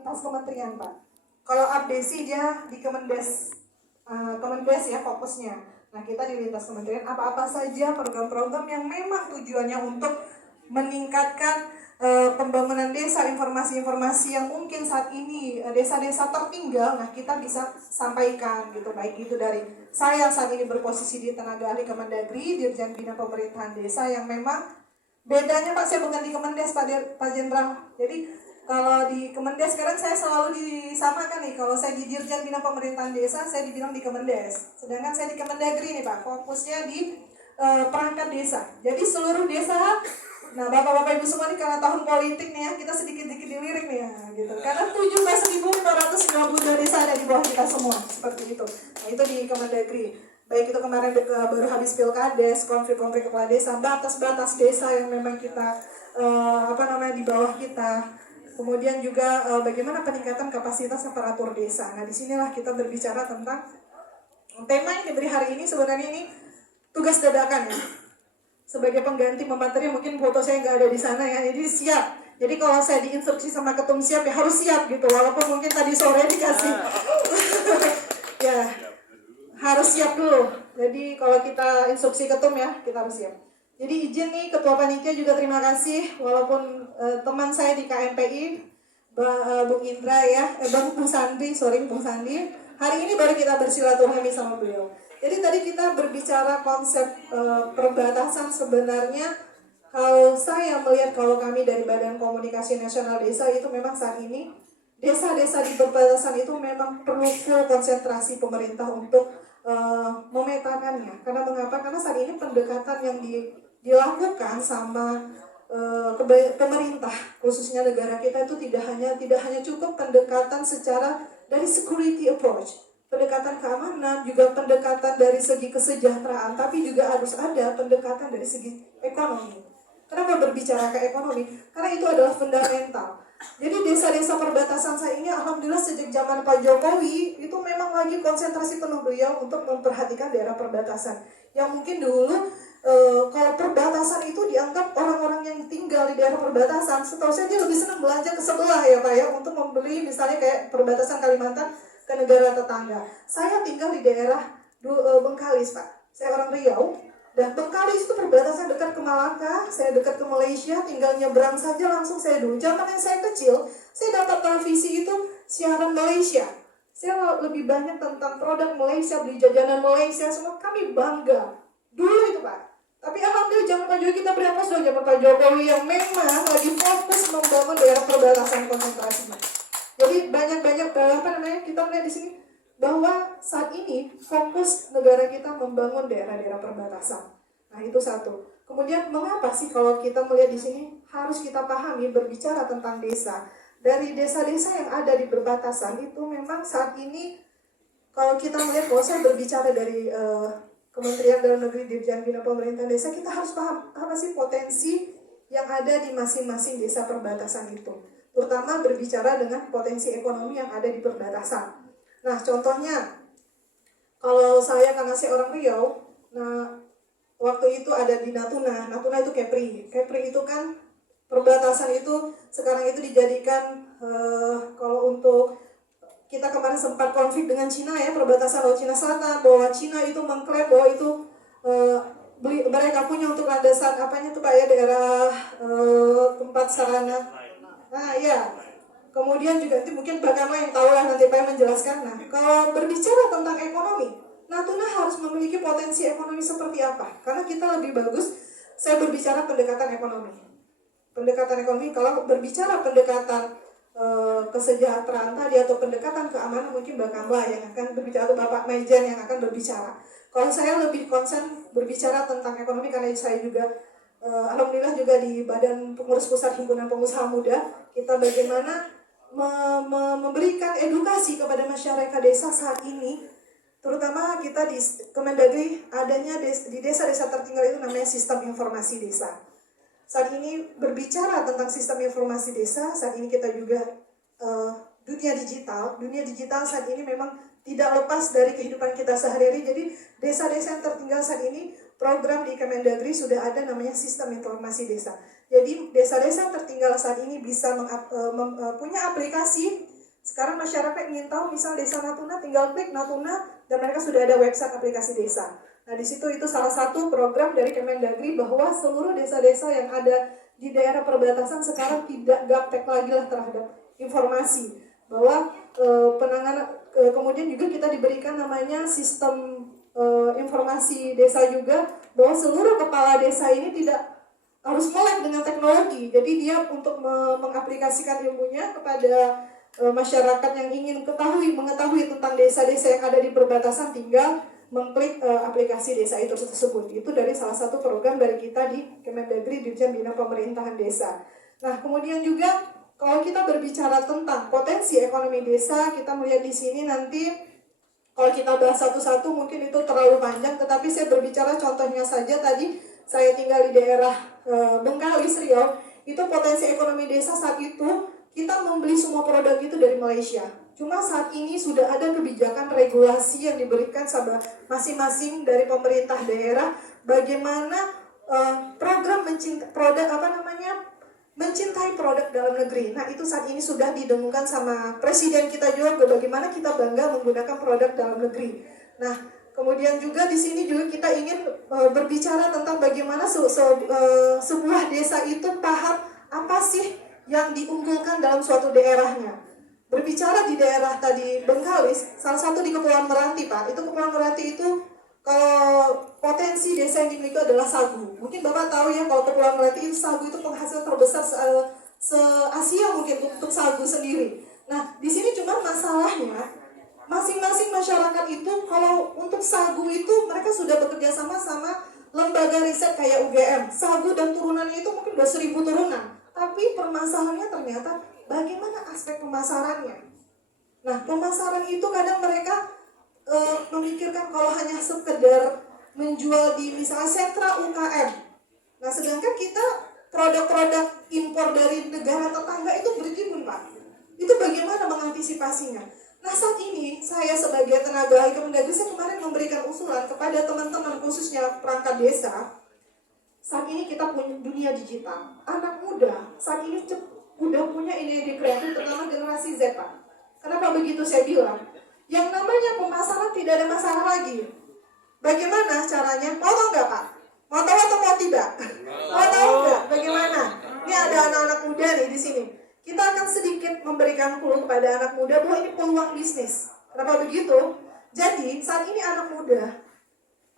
lintas kementerian Pak. Kalau Abdesi dia di Kemendes, Kemendes ya fokusnya. Nah kita di lintas kementerian apa-apa saja program-program yang memang tujuannya untuk meningkatkan pembangunan desa, informasi-informasi yang mungkin saat ini desa-desa tertinggal, nah kita bisa sampaikan gitu, baik itu dari saya saat ini berposisi di tenaga ahli Kemendagri, Dirjen Bina Pemerintahan Desa yang memang bedanya Pak, saya bukan di Kemendes Pak Jenderal. Jadi kalau di Kemendes sekarang saya selalu disamakan nih, kalau saya di Dirjen Bina Pemerintahan Desa, saya dibilang di Kemendes. Sedangkan saya di Kemendagri nih Pak, fokusnya di perangkat desa. Jadi seluruh desa. Nah, Bapak-bapak Ibu semua nih karena tahun politik nih ya, kita sedikit-sedikit dilirik nih ya, gitu. Karena 17.492 desa ada di bawah kita semua, seperti itu. Nah, itu di Kemendagri. Baik itu kemarin baru habis Pilkades, konflik-konflik kepala desa, batas-batas desa yang memang kita di bawah kita. Kemudian juga bagaimana peningkatan kapasitas aparatur desa. Nah, disinilah kita berbicara tentang tema yang diberi hari ini. Sebenarnya ini tugas dadakan ya. Sebagai pengganti pemateri mungkin foto saya nggak ada di sana ya, jadi siap. Jadi kalau saya diinstruksi sama ketum siap ya harus siap gitu, walaupun mungkin tadi sore dikasih ya harus siap dulu. Jadi kalau kita instruksi ketum ya kita harus siap. Jadi izin nih Ketua Panitia juga terima kasih, walaupun teman saya di KMPI Bung Indra ya, Bung Sandi, hari ini baru kita bersilaturahmi sama beliau. Jadi tadi kita berbicara konsep perbatasan. Sebenarnya kalau saya melihat, kalau kami dari Badan Komunikasi Nasional Desa itu memang saat ini desa-desa di perbatasan itu memang perlu full konsentrasi pemerintah untuk memetakannya. Karena mengapa? Karena saat ini pendekatan yang dilakukan sama pemerintah khususnya negara kita itu tidak hanya cukup pendekatan secara dari security approach, pendekatan keamanan, juga pendekatan dari segi kesejahteraan, tapi juga harus ada pendekatan dari segi ekonomi. Kenapa berbicara ke ekonomi? Karena itu adalah fundamental. Jadi desa-desa perbatasan saya ini alhamdulillah sejak zaman Pak Jokowi itu memang lagi konsentrasi penuh beliau untuk memperhatikan daerah perbatasan. Yang mungkin dulu kalau perbatasan itu dianggap orang-orang yang tinggal di daerah perbatasan, setahu saya dia lebih senang belanja ke sebelah ya Pak ya, untuk membeli misalnya kayak perbatasan Kalimantan ke negara tetangga. Saya tinggal di daerah Bengkalis Pak, saya orang Riau, dan Bengkalis itu perbatasan dekat ke Malaka, saya dekat ke Malaysia, tinggal nyebrang saja langsung saya dulu. Zaman yang saya kecil, saya dapat televisi itu siaran Malaysia. Saya lebih banyak tentang produk Malaysia, beli jajanan Malaysia, semua kami bangga. Dulu itu Pak. Tapi alhamdulillah zaman Pak Jokowi kita beri sudah zaman Pak Jokowi yang memang lagi fokus membangun daerah perbatasan konsentrasi. Jadi banyak kita melihat di sini bahwa saat ini fokus negara kita membangun daerah-daerah perbatasan. Nah itu satu. Kemudian mengapa sih kalau kita melihat di sini harus kita pahami berbicara tentang desa. Dari desa-desa yang ada di perbatasan itu memang saat ini kalau kita melihat, kalau saya berbicara dari Kementerian Dalam Negeri Dirjen Bina Pemerintahan Desa, kita harus paham apa sih potensi yang ada di masing-masing desa perbatasan itu. Terutama berbicara dengan potensi ekonomi yang ada di perbatasan. Nah contohnya, kalau saya karena saya orang Riau, nah waktu itu ada di Natuna itu Kepri itu kan perbatasan itu sekarang itu dijadikan kalau untuk kita kemarin sempat konflik dengan Cina ya, perbatasan Laut Cina Selatan, bahwa Cina itu mengklaim bahwa itu mereka punya untuk landasan apanya tuh Pak ya, daerah tempat sarana. Nah ya, kemudian juga itu mungkin Mbak Karma yang tahu lah nanti Pak yang menjelaskan. Nah kalau berbicara tentang ekonomi, Natuna harus memiliki potensi ekonomi seperti apa? Karena kita lebih bagus, saya berbicara pendekatan ekonomi. Pendekatan ekonomi, kalau berbicara pendekatan kesejahteraan tadi atau pendekatan keamanan mungkin Mbak Kamba yang akan berbicara, atau Bapak Maijen yang akan berbicara. Kalau saya lebih konsen berbicara tentang ekonomi karena saya juga alhamdulillah juga di Badan Pengurus Pusat Himpunan Pengusaha Muda, kita bagaimana memberikan edukasi kepada masyarakat desa saat ini, terutama kita di Kemendagri adanya di desa-desa tertinggal itu namanya sistem informasi desa. Saat ini berbicara tentang sistem informasi desa, saat ini kita juga dunia digital saat ini memang tidak lepas dari kehidupan kita sehari-hari. Jadi desa-desa yang tertinggal saat ini, program di Kemendagri sudah ada namanya sistem informasi desa. Jadi desa-desa tertinggal saat ini bisa punya aplikasi Sekarang masyarakat ingin tahu misal Desa Natuna, tinggal klik Natuna dan mereka sudah ada website aplikasi desa. Nah di situ itu salah satu program dari Kemendagri bahwa seluruh desa-desa yang ada di daerah perbatasan sekarang tidak gaptek lagi lah terhadap informasi bahwa penanganan kemudian juga kita diberikan namanya sistem informasi desa juga bahwa seluruh kepala desa ini tidak harus melek dengan teknologi. Jadi dia untuk mengaplikasikan ilmunya kepada masyarakat yang ingin mengetahui tentang desa-desa yang ada di perbatasan tinggal mengklik aplikasi desa itu tersebut. Itu dari salah satu program dari kita di Kemendagri Dirjen Bina Pemerintahan Desa. Nah, kemudian juga kalau kita berbicara tentang potensi ekonomi desa, kita melihat di sini nanti kalau kita bahas satu-satu mungkin itu terlalu panjang, tetapi saya berbicara contohnya saja tadi saya tinggal di daerah Bengkalis, Riau, itu potensi ekonomi desa saat itu kita membeli semua produk itu dari Malaysia. Cuma saat ini sudah ada kebijakan regulasi yang diberikan sama masing-masing dari pemerintah daerah bagaimana program mencintai produk dalam negeri. Nah, itu saat ini sudah didengungkan sama presiden kita juga bagaimana kita bangga menggunakan produk dalam negeri. Nah, kemudian juga di sini juga kita ingin berbicara tentang bagaimana sebuah desa itu paham apa sih yang diunggulkan dalam suatu daerahnya. Berbicara di daerah tadi Bengkalis, salah satu di Kepulauan Meranti, Pak. Itu Kepulauan Meranti itu kalau potensi desa yang dimiliki adalah sagu. Mungkin Bapak tahu ya kalau Kepulauan Meranti itu sagu itu penghasil terbesar se-Asia mungkin untuk sagu sendiri. Nah, di sini cuma masalahnya masing-masing masyarakat itu kalau untuk sagu itu mereka sudah bekerja sama lembaga riset kayak UGM. Sagu dan turunannya itu mungkin 1000 turunan. Tapi permasalahannya ternyata bagaimana aspek pemasarannya. Nah, pemasaran itu kadang mereka memikirkan kalau hanya sekedar menjual di misalnya sentra UKM. Nah, sedangkan kita produk-produk impor dari negara tetangga itu berjibun, Pak. Itu bagaimana mengantisipasinya? Nah, saat ini saya sebagai tenaga ahli Kemendagri saya kemarin memberikan usulan kepada teman-teman khususnya perangkat desa. Saat ini kita punya dunia digital. Anak muda saat ini udah punya ide-ide kreatif, terutama generasi Z, Pak. Kenapa begitu saya bilang? Yang namanya pemasaran tidak ada masalah lagi. Bagaimana caranya? Mau tahu nggak, Pak? Mau tahu atau mau tidak? Mau tahu nggak? Bagaimana? Ini ada anak-anak muda nih di sini. Kita akan sedikit memberikan clue kepada anak muda bahwa ini peluang bisnis. Kenapa begitu? Jadi saat ini anak muda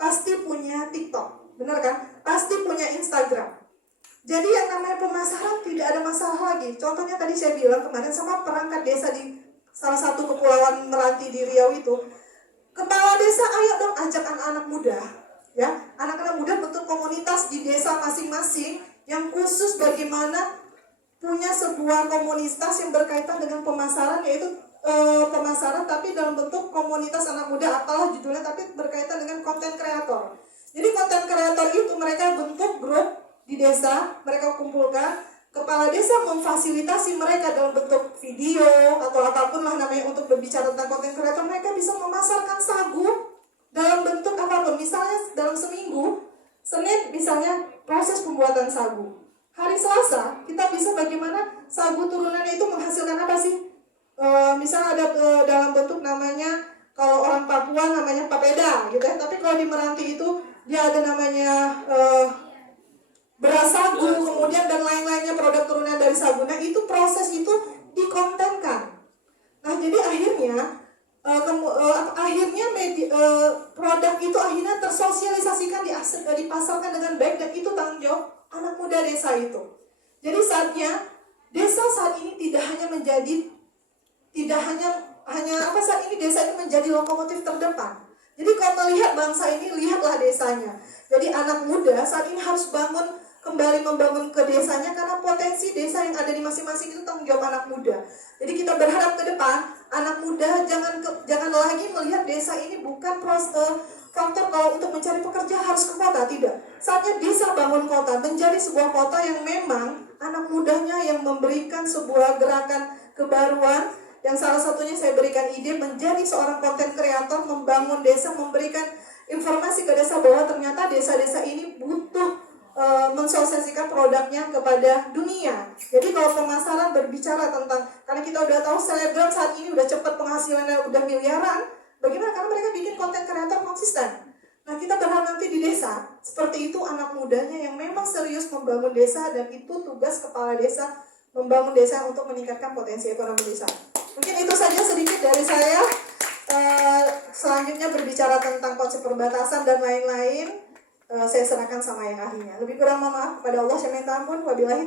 pasti punya TikTok, benar kan? Pasti punya Instagram. Jadi yang namanya pemasaran tidak ada masalah lagi. Contohnya tadi saya bilang kemarin sama perangkat desa di salah satu kepulauan Meranti di Riau itu. Kepala desa, ayo dong ajak anak-anak muda. Ya, anak-anak muda bentuk komunitas di desa masing-masing yang khusus bagaimana punya sebuah komunitas yang berkaitan dengan pemasaran, yaitu pemasaran tapi dalam bentuk komunitas anak muda, apalah judulnya, tapi berkaitan dengan konten kreator. Jadi konten kreator itu mereka bentuk grup di desa, mereka kumpulkan, kepala desa memfasilitasi mereka dalam bentuk video atau apapun lah namanya untuk berbicara tentang konten kreator. Mereka bisa memasarkan sagu dalam bentuk apapun. Misalnya dalam seminggu, Senin misalnya proses pembuatan sagu. Hari Selasa kita bisa bagaimana sagu turunannya itu menghasilkan apa sih? Misalnya ada dalam bentuk namanya, kalau orang Papua namanya papeda gitu ya. Tapi kalau di Meranti itu dia ada namanya beras sagu, kemudian dan lain-lainnya produk turunan dari sagu. Nah, itu proses itu dikontenkan. Nah, jadi akhirnya produk itu akhirnya tersosialisasikan, dipasarkan dengan baik, dan itu tanggung jawab anak muda desa itu. Jadi saatnya desa saat ini saat ini desa ini menjadi lokomotif terdepan. Jadi kalau melihat bangsa ini, lihatlah desanya. Jadi anak muda saat ini harus kembali membangun ke desanya, karena potensi desa yang ada di masing-masing itu tanggung jawab anak muda. Jadi kita berharap ke depan anak muda jangan lagi melihat desa ini bukan faktor kalau untuk mencari pekerja harus ke kota, tidak. Saatnya desa bangun kota, menjadi sebuah kota yang memang anak mudanya yang memberikan sebuah gerakan kebaruan, yang salah satunya saya berikan ide menjadi seorang konten kreator, membangun desa, memberikan informasi ke desa bahwa ternyata desa-desa ini butuh mensosialisasikan produknya kepada dunia. Jadi kalau pemasaran berbicara tentang, karena kita udah tahu selebgram saat ini udah cepat penghasilannya udah miliaran, bagaimana? Karena mereka bikin konten kreator konsisten. Nah, kita berharap nanti di desa seperti itu, anak mudanya yang memang serius membangun desa, dan itu tugas kepala desa, membangun desa untuk meningkatkan potensi ekonomi desa. Mungkin itu saja sedikit dari saya. Selanjutnya berbicara tentang konsep perbatasan dan lain-lain, saya serahkan sama yang ahlinya. Lebih kurang mohon maaf kepada Allah, saya minta ampun. Wabillahi